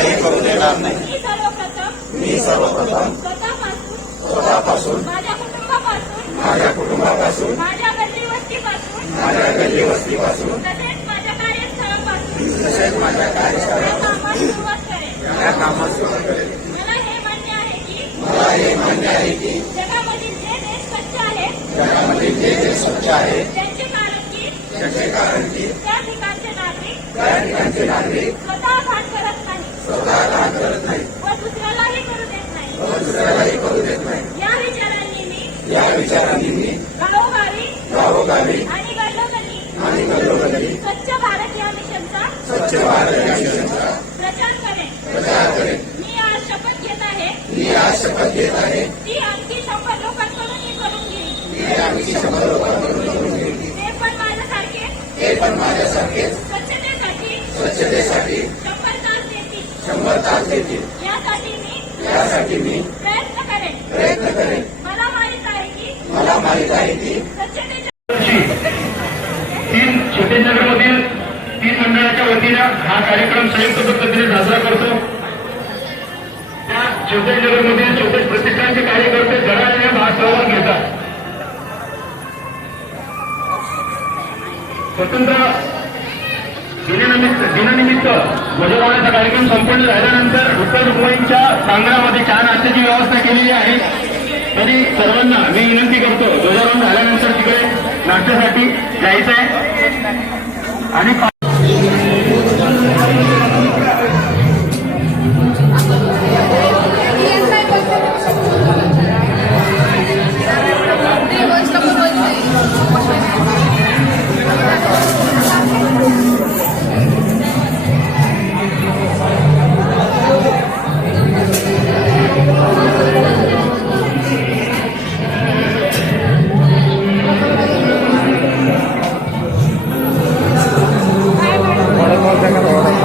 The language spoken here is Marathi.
काही करू देणार नाही. मी सर्वप्रथम स्वतःपासून माझ्या कुटुंबापासून माझ्या गल्ली वस्तीपासून तसेच माझ्या कार्यस्थळापासून या कामात सुरुवात करेल मला हे मान्य आहे की जगामधील जे जे स्वच्छ आहे त्याचे कारण की त्या ठिकाणचे नागरिक देतील यासाठी मी यासाठी मी प्रयत्न करेन. प्रयत्न करेन. मला माहीत आहे की मला माहीत आहे की स्वच्छतेच्या तीन छोटेनगरमधील तीन मंडळाच्या वतीनं हा कार्यक्रम संयुक्त पद्धतीने साजरा करतो. त्या छोटेनगरमधील छोटे प्रतिष्ठानचे कार्यकर्ते जगाने भाग सहभाग घेतात. स्वतंत्र दिनानिमित्त निमित्त ध्वजवानाचा कार्यक्रम संपन्न झाल्यानंतर उत्तर मुंबईच्या प्रांगणामध्ये चहा नाश्त्याची व्यवस्था केलेली आहे. तरी सर्वांना मी विनंती करतो ध्वजारोहण झाल्यानंतर तिकडे नाश्त्यासाठी जायचं आहे आणि Ganang oras.